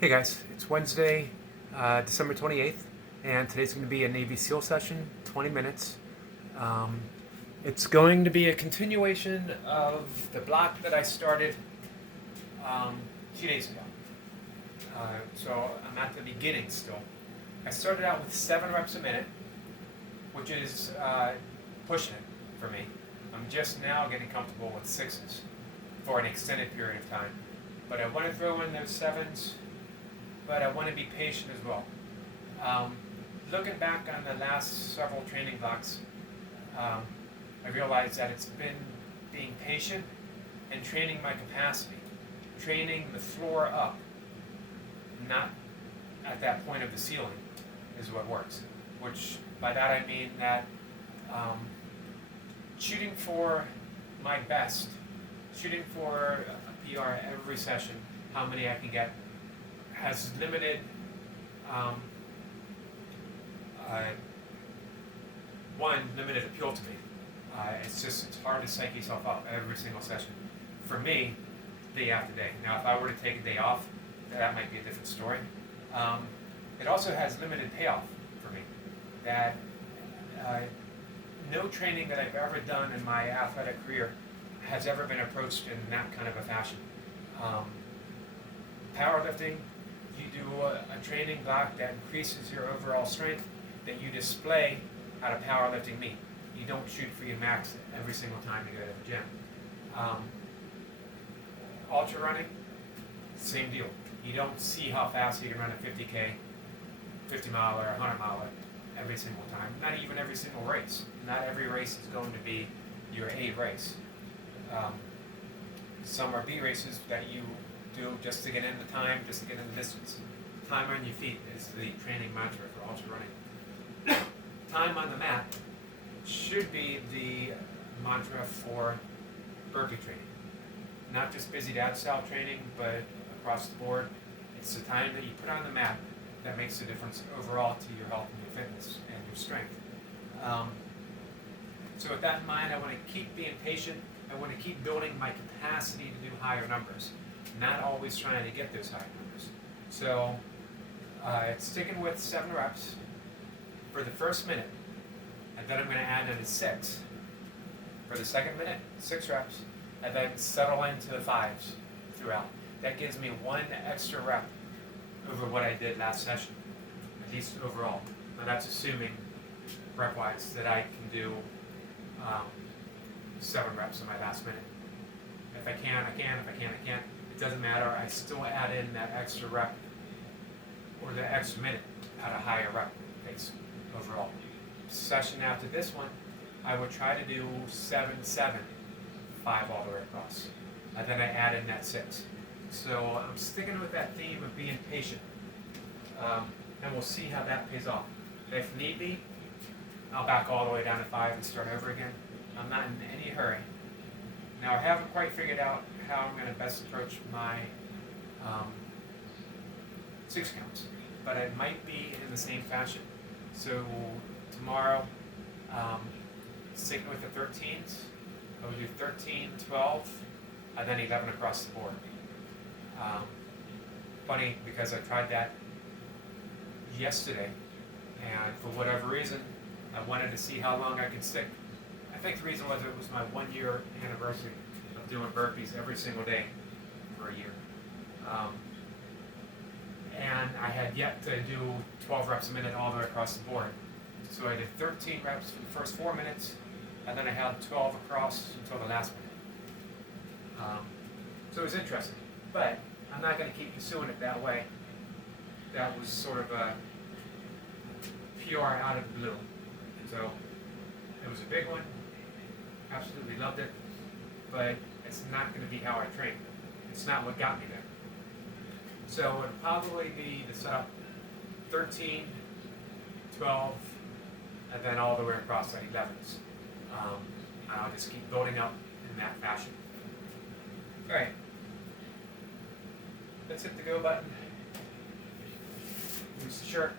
Hey guys, it's Wednesday, December 28th, and today's going to be a Navy SEAL session, 20 minutes. Um, it's going to be a continuation of the block that I started 2 days ago. So I'm at the beginning still. I started out with 7 reps a minute, which is pushing it for me. I'm just now getting comfortable with 6s for an extended period of time. But I want to throw in those 7s, but I want to be patient as well. Looking back on the last several training blocks, I realized that it's been being patient and training my capacity, training the floor up, not at that point of the ceiling, is what works. Which, by that I mean that shooting for my best, shooting for a PR every session, how many I can get, has limited limited appeal to me. It's hard to psych yourself up every single session. For me, day after day. Now, if I were to take a day off, that might be a different story. It also has limited payoff for me. That no training that I've ever done in my athletic career has ever been approached in that kind of a fashion. Powerlifting, you do a training block that increases your overall strength that you display at a powerlifting meet. You don't shoot for your max every single time you go to the gym. Ultra running, same deal. You don't see how fast you can run a 50K, 50 mile or 100 mile every single time. Not even every single race. Not every race is going to be your A race. Some are B races that you do just to get in the time, just to get in the distance. Time on your feet is the training mantra for ultra running. Time on the mat should be the mantra for burpee training. Not just busy dad style training, but across the board. It's the time that you put on the mat that makes a difference overall to your health and your fitness and your strength. So with that in mind, I want to keep being patient. I want to keep building my capacity to do higher numbers, not always trying to get those high numbers. So sticking with 7 reps for the first minute, and then I'm going to add in a 6. For the second minute, 6 reps, and then settle into the 5s throughout. That gives me 1 extra rep over what I did last session, at least overall. Now that's assuming, rep-wise, that I can do 7 reps in my last minute. If I can, I can. If I can't, I can't. It doesn't matter. I still add in that extra rep or the extra minute at a higher rep pace overall. Session after this one, I would try to do 7-7, 5 all the way across. And then I add in that 6. So I'm sticking with that theme of being patient. And we'll see how that pays off. If need be, I'll back all the way down to 5 and start over again. I'm not in any hurry. Now, I haven't quite figured out how I'm going to best approach my 6 counts, but it might be in the same fashion. So tomorrow, sticking with the 13s, I would do 13, 12, and then 11 across the board. Funny, because I tried that yesterday, and for whatever reason, I wanted to see how long I could stick. I think the reason was it was my 1-year anniversary of doing burpees every single day for a year. And I had yet to do 12 reps a minute all the way across the board. So I did 13 reps for the first 4 minutes, and then I had 12 across until the last minute. So it was interesting, but I'm not going to keep pursuing it that way. That was sort of a PR out of the blue. So it was a big one, absolutely loved it, but it's not going to be how I train. It's not what got me there. So it would probably be the setup 13, 12, and then all the way across at 11s. And I'll just keep building up in that fashion. All right. Let's hit the go button. Use the shirt.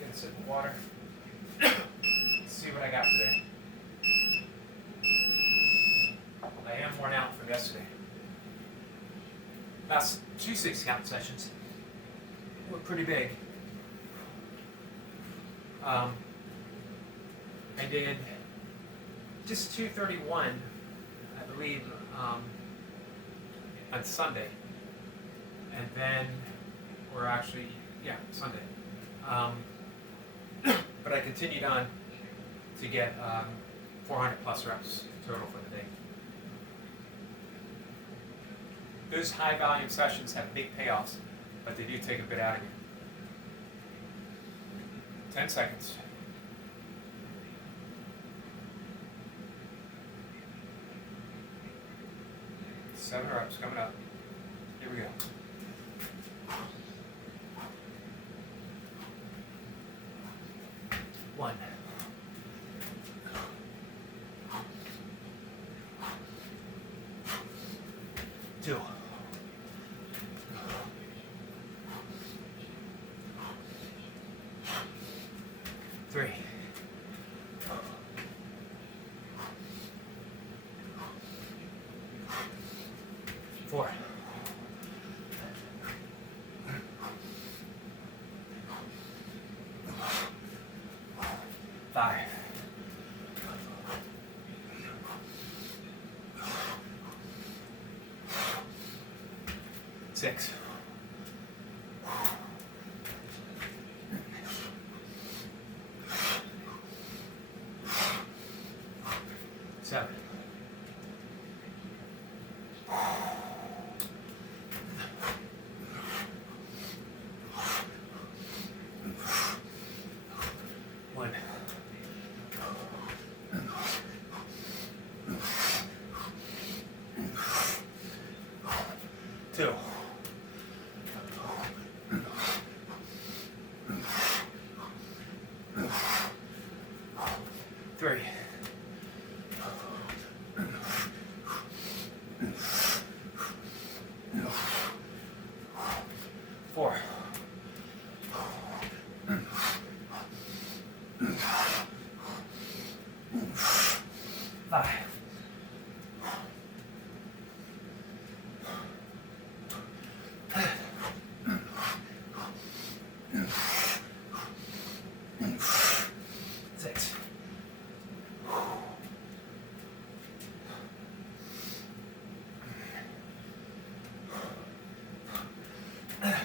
Get a sip of water. Let's see what I got today. I am worn out from yesterday. Last two 6 count sessions were pretty big. I did just 231, I believe, on Sunday. And then, or actually, yeah, Sunday. But I continued on to get 400 plus reps total for the day. Those high volume sessions have big payoffs, but they do take a bit out of you. 10 seconds. Seven reps coming up. Here we go. 1. 2. 3. 4. 5. 6. 7. 1. 2. 3. 4. 5. 6. 7.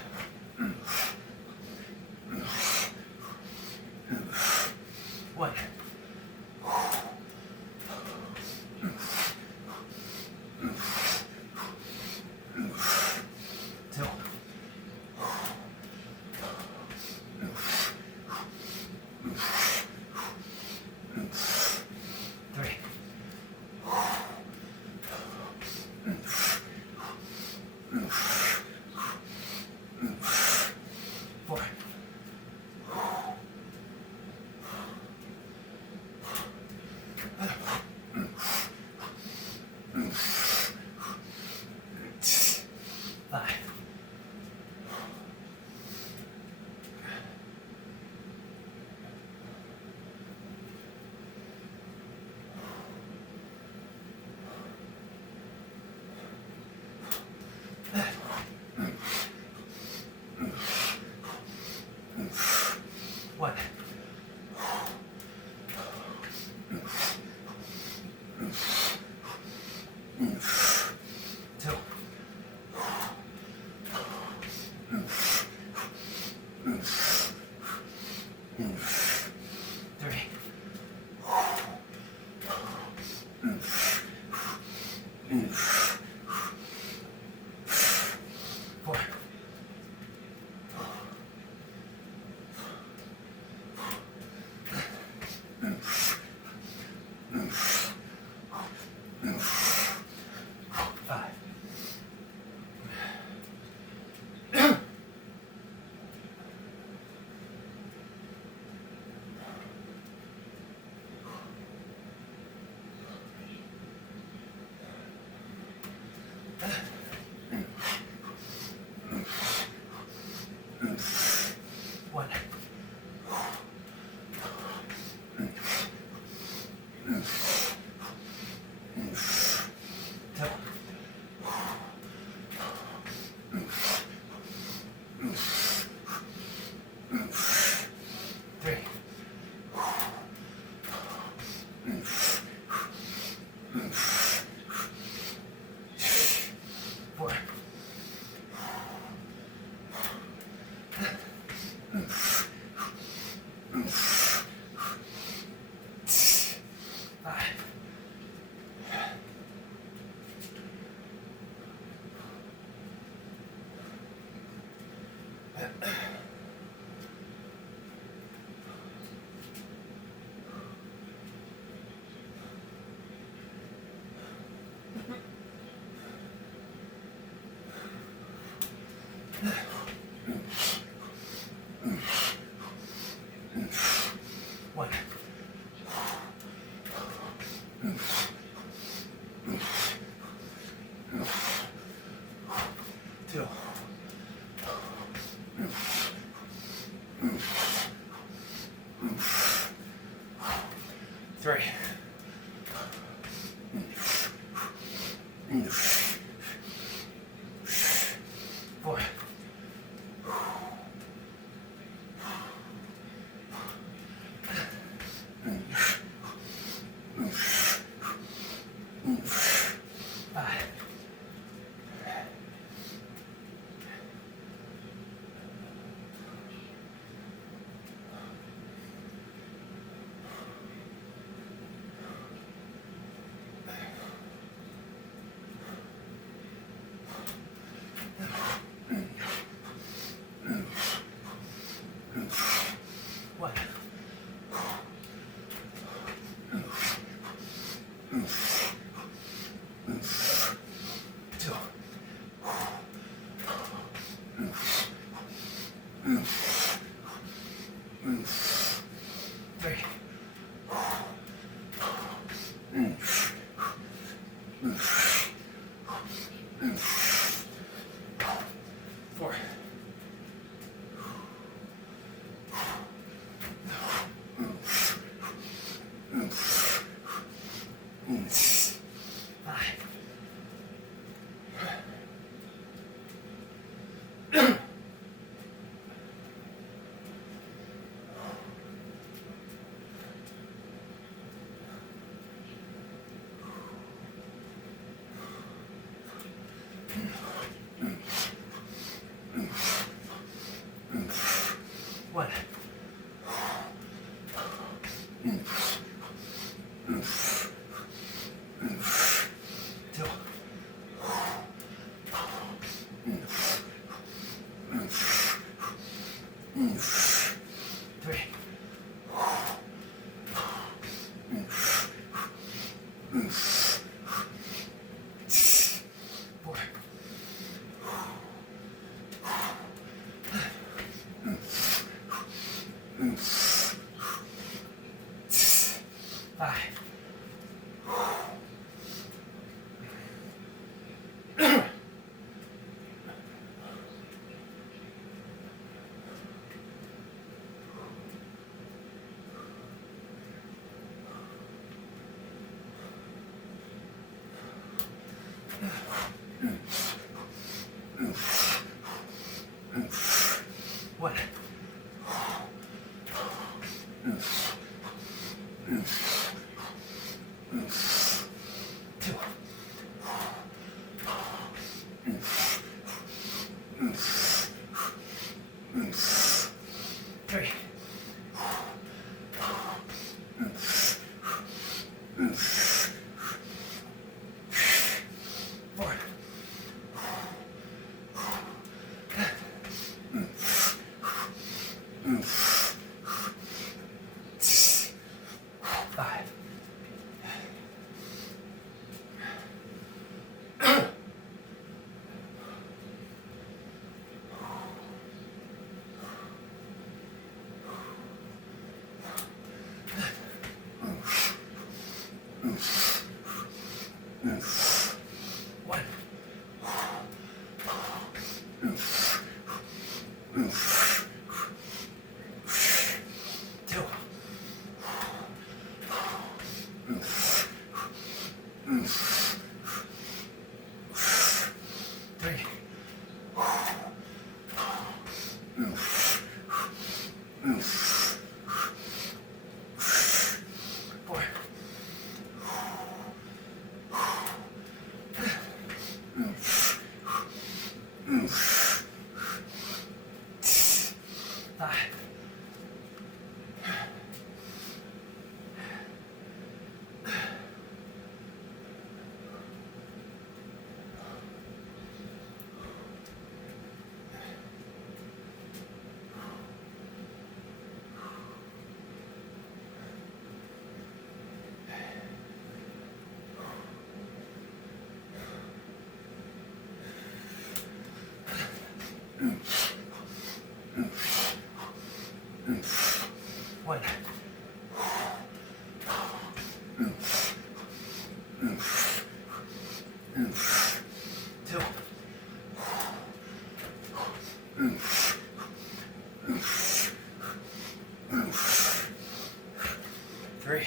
One. Two. Three. Four. Five. One. Two. Three. Four. Five. One. Two. Three. Four. Five. One. Two. Three. Four. Five. One. Two. Three. Four. One. Two. Three.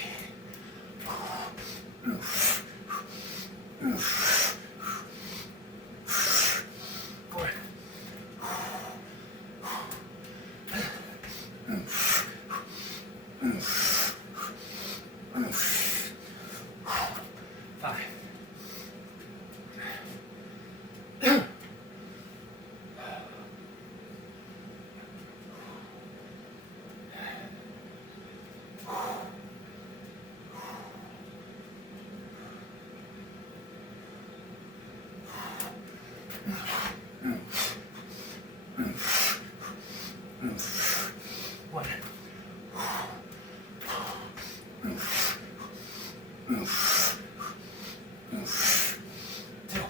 Four. Five. One. Two.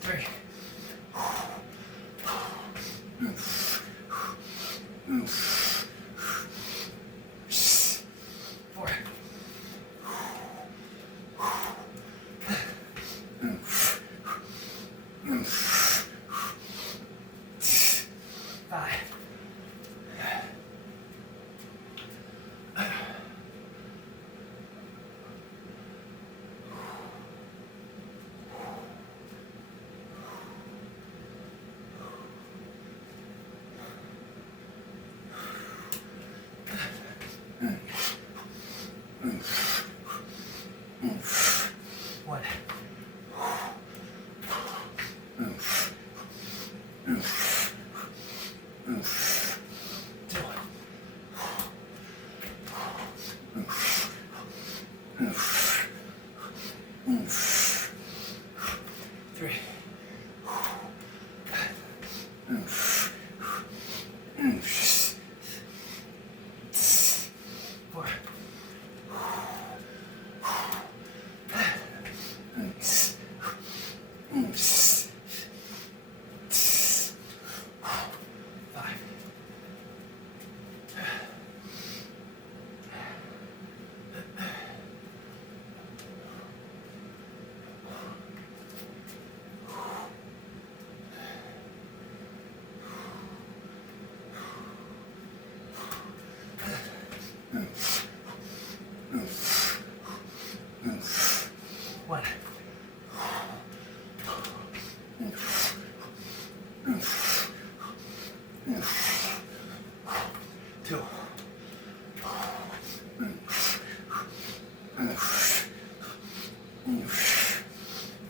Three. Four. Five. One. Two. Three. Four. Five. One. Two.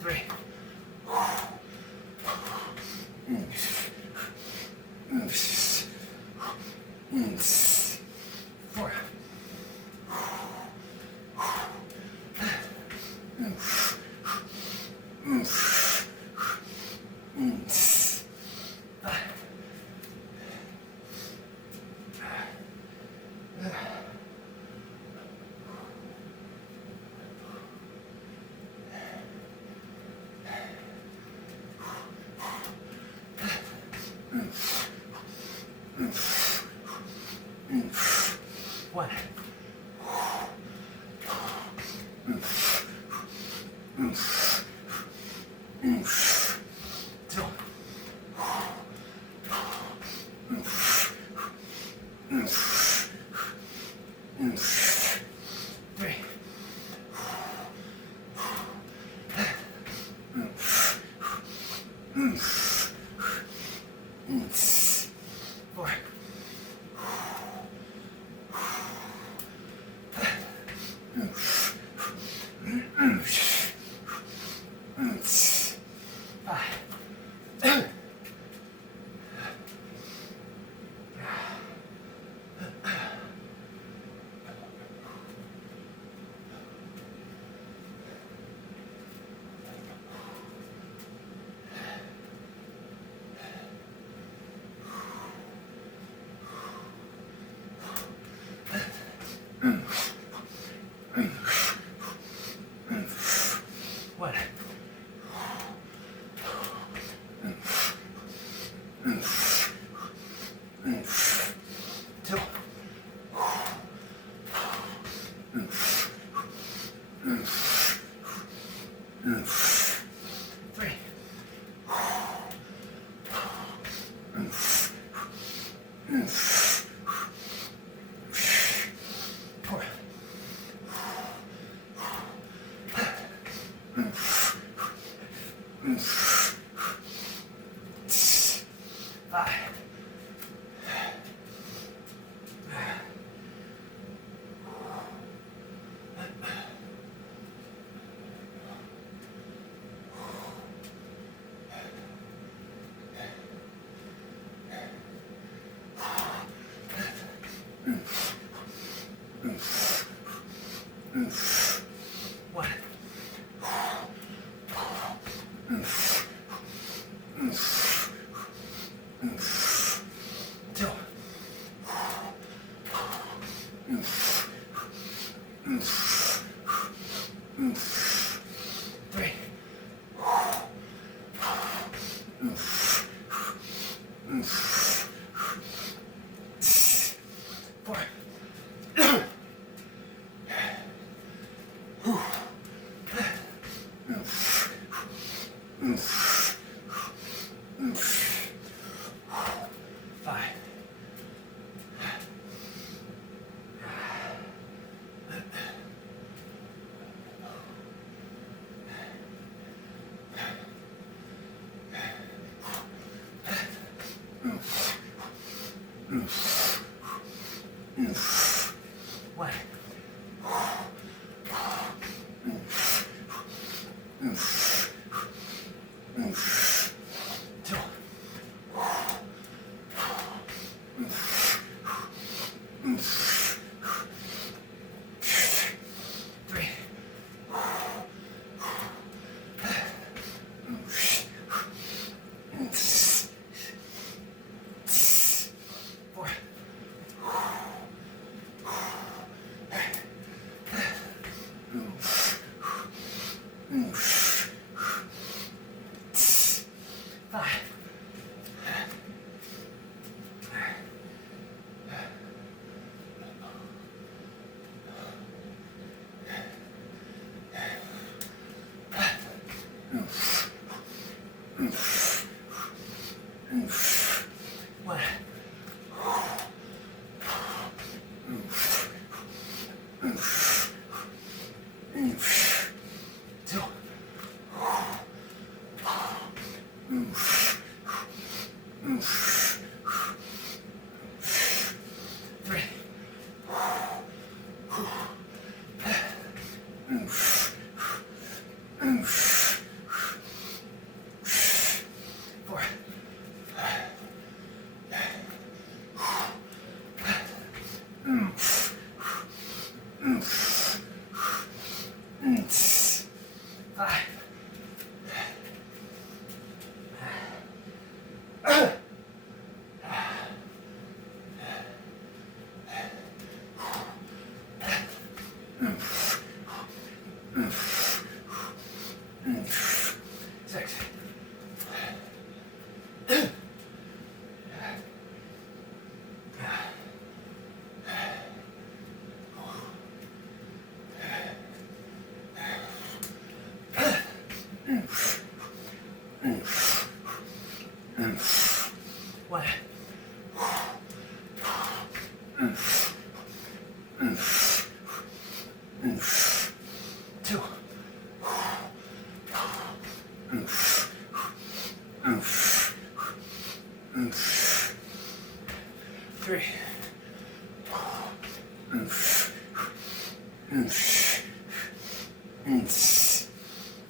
Three. Four. One. Two. Three. Four. 3, 4, 5, 1. 2. 3. 4. 5. 1. 2. 3. 4. 5. 1. 2. 3. 4. 5. 6. 1. 2. 3.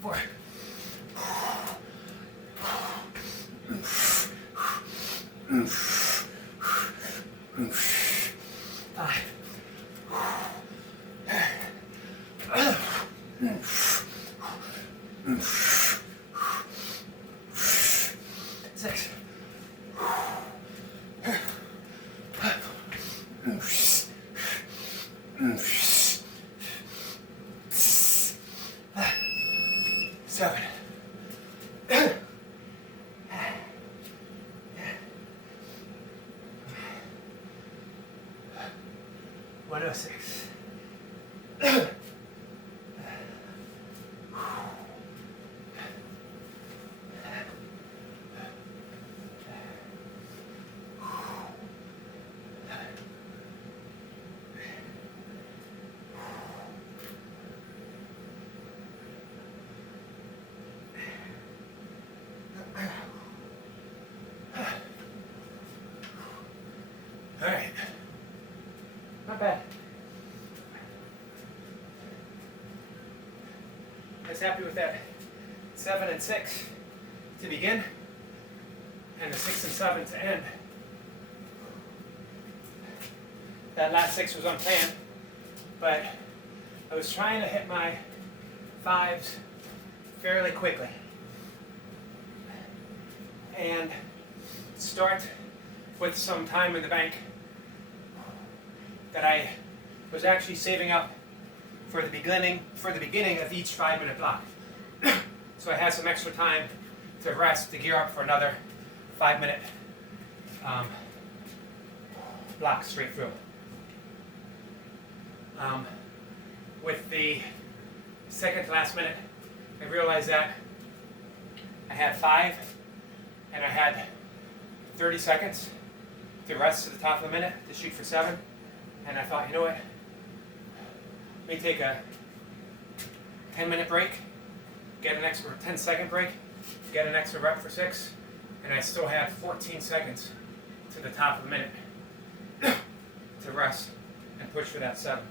4. 5. 6. 7. 106. was happy with that 7 and 6 to begin, and the 6 and 7 to end. That last 6 was unplanned, but I was trying to hit my 5s fairly quickly and start with some time in the bank that I was actually saving up for the beginning of each 5-minute block. So I had some extra time to rest, to gear up for another 5-minute block straight through. With the second to last minute, I realized that I had 5 and I had 30 seconds to rest to the top of the minute to shoot for 7. And I thought, you know what? Let me take a 10-minute break, get an extra 10-second break, get an extra rep for 6, and I still had 14 seconds to the top of the minute to rest and push for that 7.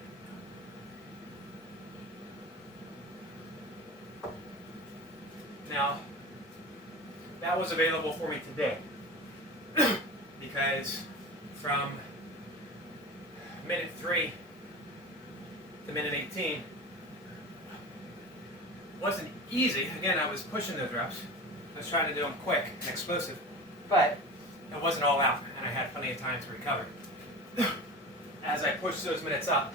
Now, that was available for me today because from minute 3 to minute 18 wasn't easy. Again, I was pushing those reps. I was trying to do them quick and explosive, but it wasn't all out, and I had plenty of time to recover. As I push those minutes up,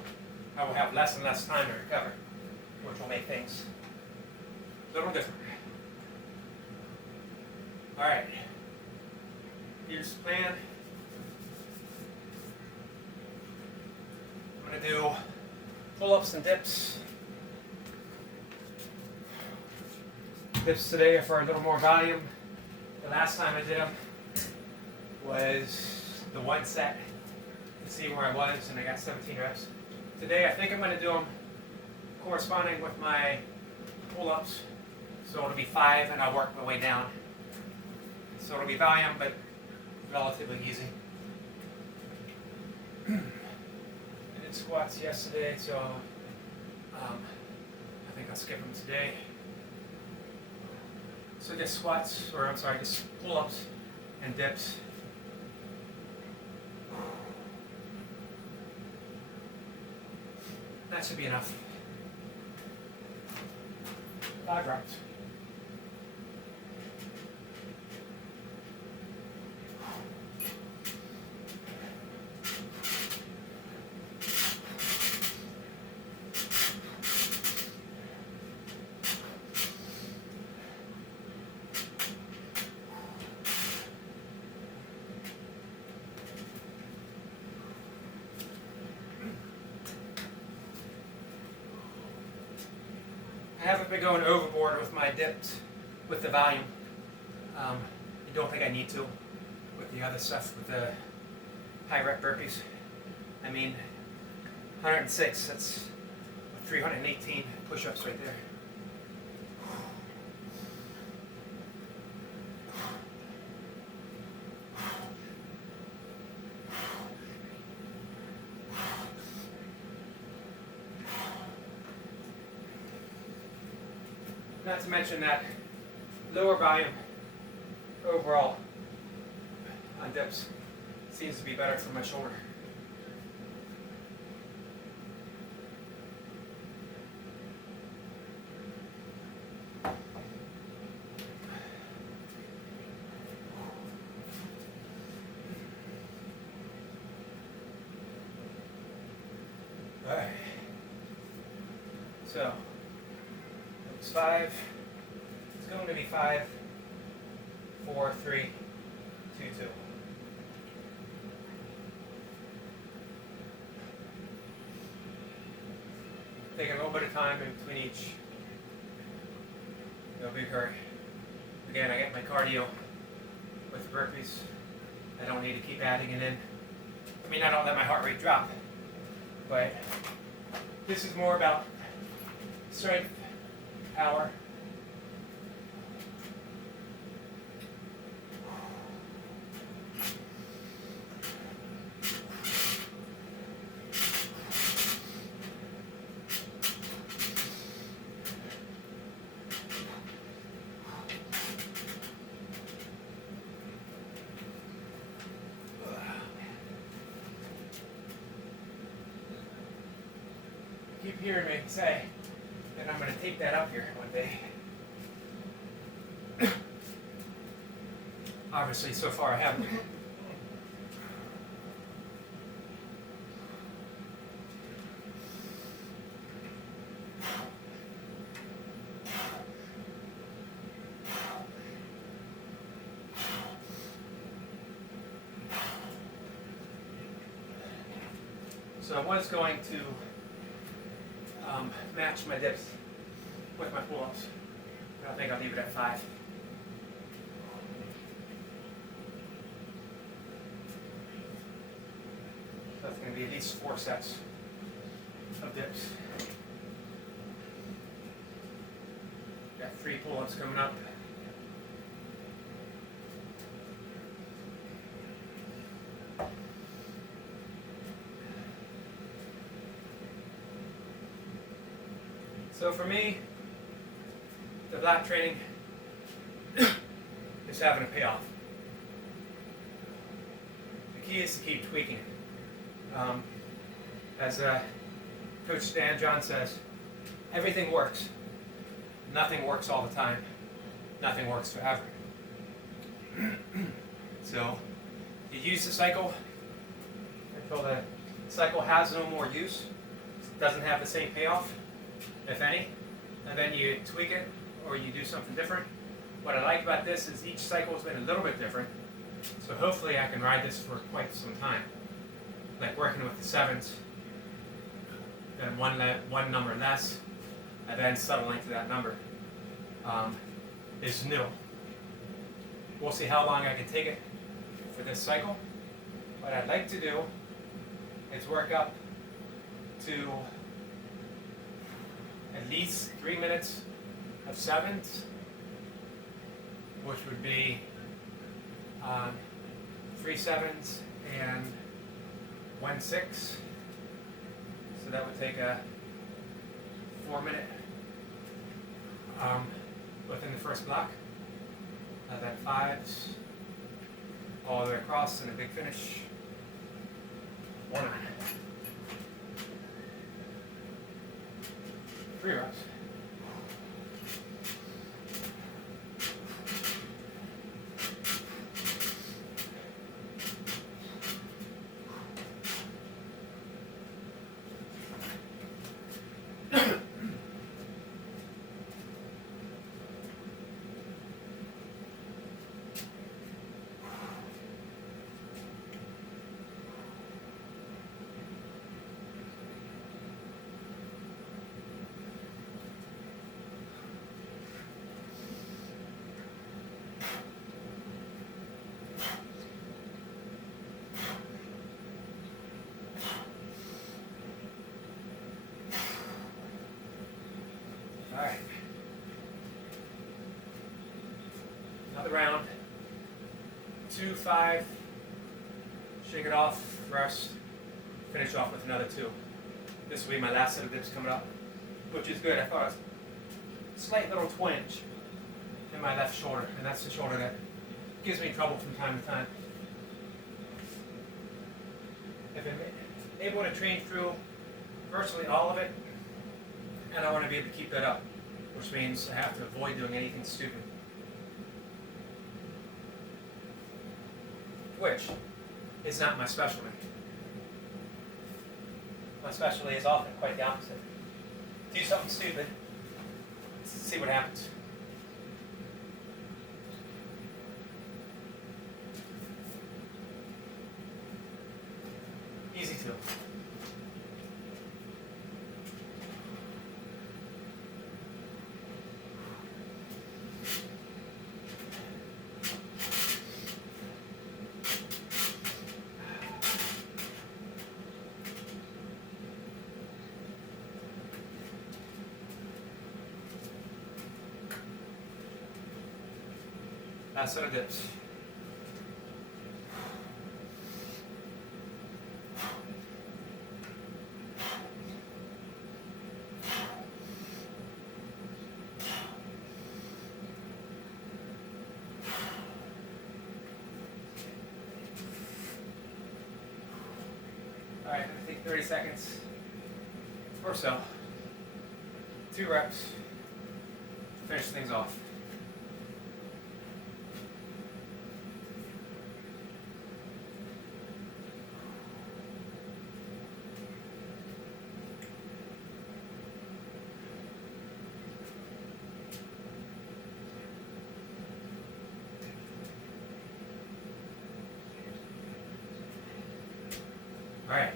I will have less and less time to recover, which will make things a little different. All right, here's the plan. I'm going to do pull-ups and dips. Dips today are for a little more volume. The last time I did them was the 1 set to see where I was, and I got 17 reps. Today I think I'm going to do them corresponding with my pull-ups. So it'll be 5 and I'll work my way down. So it'll be volume, but relatively easy. I did squats yesterday, so I think I'll skip them today. So just squats, or I'm sorry, just pull-ups and dips. That should be enough. 5 reps. I haven't been going overboard with my dips, with the volume. I don't think I need to with the other stuff, with the high rep burpees. I mean, 106, that's 318 push-ups right there. Not to mention that lower volume overall on dips seems to be better for my shoulder. All right. So, it's 5. It's going to be 5, 4, 3, 2, 2. Taking a little bit of time in between each. No big hurry. Again, I get my cardio with the burpees. I don't need to keep adding it in. I mean, I don't let my heart rate drop. But this is more about strength, power. hearing me say that I'm going to tape that up here one day. Obviously, so far I haven't. So I was going to match my dips with my pull-ups, but I think I'll leave it at 5. So that's going to be at least 4 sets of dips. Got 3 pull-ups coming up. So for me, the lat training is having a payoff. The key is to keep tweaking it. As Coach Dan John says, everything works. Nothing works all the time. Nothing works forever. So you use the cycle until the cycle has no more use, doesn't have the same payoff, if any, and then you tweak it or you do something different. What I like about this is each cycle has been a little bit different, so hopefully I can ride this for quite some time. Like working with the 7s, then one number less, and then settling to that number is new. We'll see how long I can take it for this cycle. What I'd like to do is work up to at least 3 minutes of 7s, which would be 3 7s and 1 6. So that would take a 4-minute within the first block. Then 5s all the way across and a big finish. 1 on. 3 reps. All right. Another round. 2, 5. Shake it off, rest. Finish off with another 2. This will be my last set of dips coming up, which is good. I thought it was a slight little twinge in my left shoulder, and that's the shoulder that gives me trouble from time to time. I've been able to train through virtually all of it, and I want to be able to keep that up, which means I have to avoid doing anything stupid. Which is not my specialty. My specialty is often quite the opposite. Do something stupid, see what happens. Easy to. Last set of dips. All right, I'm going to take 30 seconds or so 2 reps to finish things off. All right.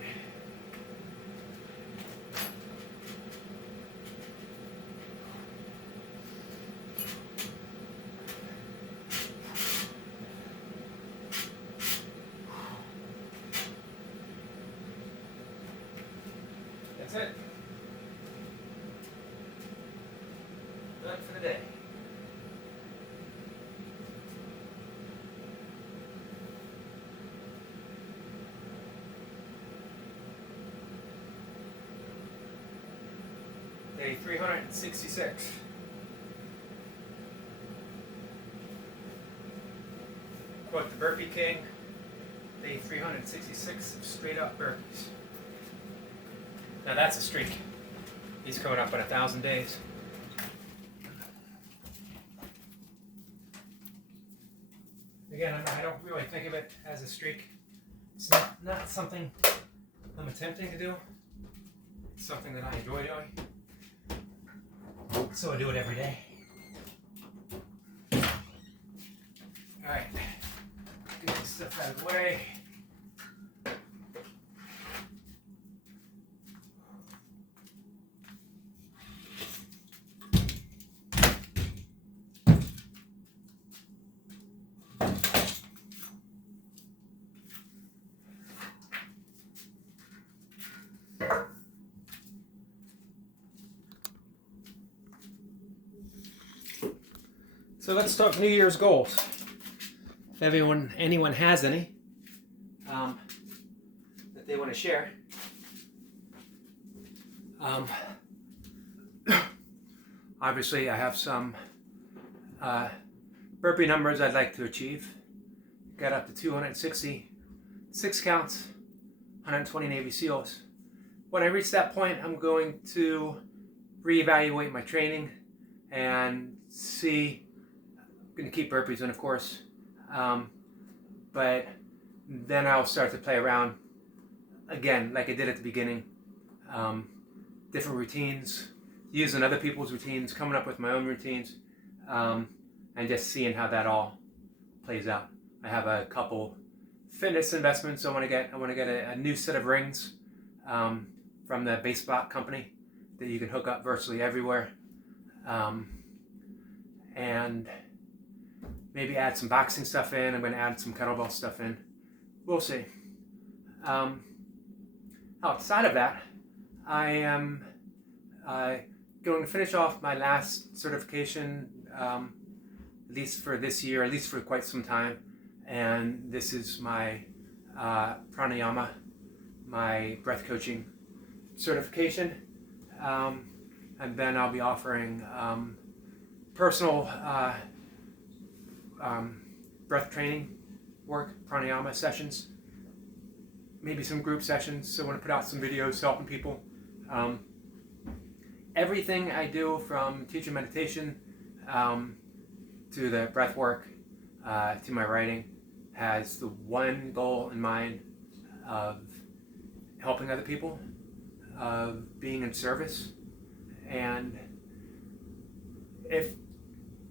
That's it. Done for the day. Day 366. Quote the Burpee King, day 366 of straight up burpees. Now that's a streak. He's coming up on 1,000 days. Again, I don't really think of it as a streak. It's not something I'm attempting to do. It's something that I enjoy doing. So I do it every day. Alright, get this stuff out of the way. So let's talk New Year's goals. If anyone has any that they want to share. Obviously, I have some burpee numbers I'd like to achieve. Got up to 260 6 counts, 120 Navy SEALs. When I reach that point, I'm going to reevaluate my training and see. I'm going to keep burpees in, of course, but then I'll start to play around again, like I did at the beginning. Different routines, using other people's routines, coming up with my own routines, and just seeing how that all plays out. I have a couple fitness investments. I want to get a new set of rings from the Base Block company that you can hook up virtually everywhere, and maybe add some boxing stuff in. I'm going to add some kettlebell stuff in. We'll see. Outside of that, I am going to finish off my last certification, at least for this year, at least for quite some time. And this is my pranayama, my breath coaching certification. And then I'll be offering personal breath training work, pranayama sessions, maybe some group sessions. So I want to put out some videos helping people. Everything I do, from teaching meditation to the breath work to my writing, has the one goal in mind of helping other people, of being in service. And if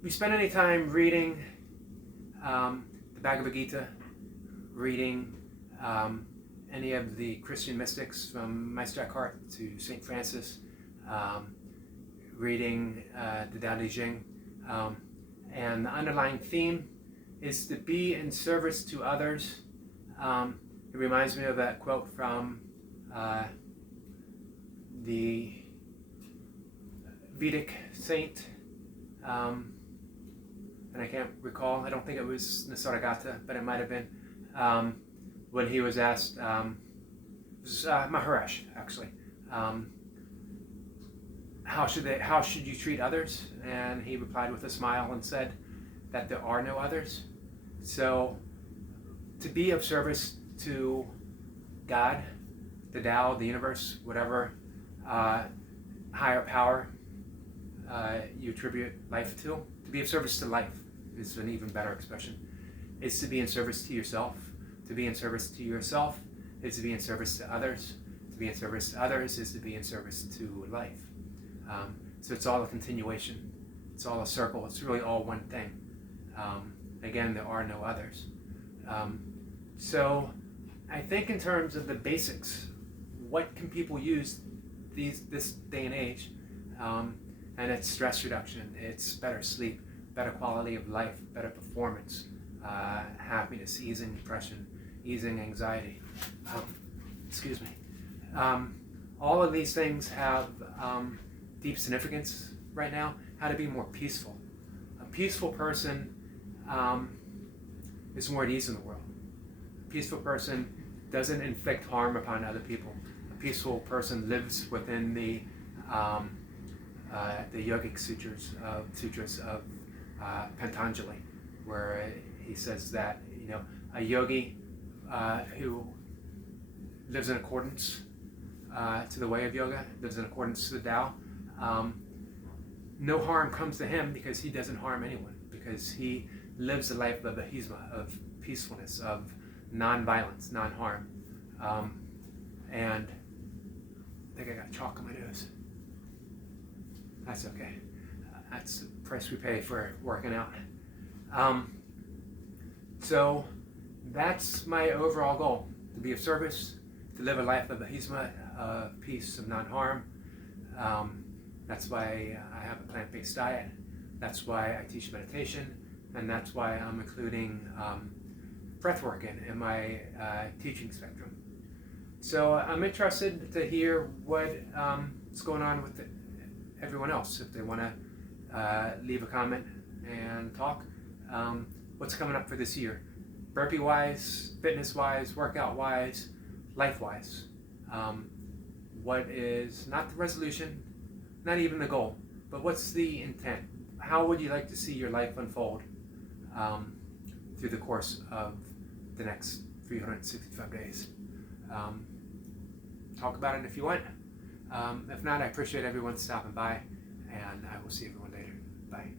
we spend any time reading the Bhagavad Gita, reading any of the Christian mystics from Meister Eckhart to St. Francis, reading the Tao Te Ching, and the underlying theme is to be in service to others. It reminds me of that quote from the Vedic saint, and I can't recall, I don't think it was Nisargadatta, but it might have been, when he was asked, it was Maharaj actually, how should you treat others? And he replied with a smile and said that there are no others. So to be of service to God, the Tao, the universe, whatever higher power you attribute life to be of service to life is an even better expression. It's to be in service to yourself. To be in service to yourself is to be in service to others. To be in service to others is to be in service to life. So it's all a continuation. It's all a circle. It's really all one thing. Again, there are no others. So I think in terms of the basics, what can people use this day and age? And it's stress reduction, it's better sleep, better quality of life, better performance, happiness, easing depression, easing anxiety. Excuse me. All of these things have deep significance right now. How to be more peaceful. A peaceful person is more at ease in the world. A peaceful person doesn't inflict harm upon other people. A peaceful person lives within the yogic sutras of Patanjali, where he says that a yogi who lives in accordance to the way of yoga, lives in accordance to the Tao, no harm comes to him because he doesn't harm anyone, because he lives a life of ahimsa, of peacefulness, of non-violence, non-harm. And I think I got chalk on my nose. That's okay. That's the price we pay for working out. So that's my overall goal, to be of service, to live a life of ahimsa, of peace, of non-harm. That's why I have a plant-based diet. That's why I teach meditation, and that's why I'm including breath work in my teaching spectrum. So I'm interested to hear what's going on with everyone else. If they want to leave a comment and talk, what's coming up for this year, burpee-wise, fitness-wise, workout-wise, life-wise. What is not the resolution, not even the goal, but what's the intent? How would you like to see your life unfold through the course of the next 365 days? Talk about it if you want. If not, I appreciate everyone stopping by, and I will see everyone later. Bye.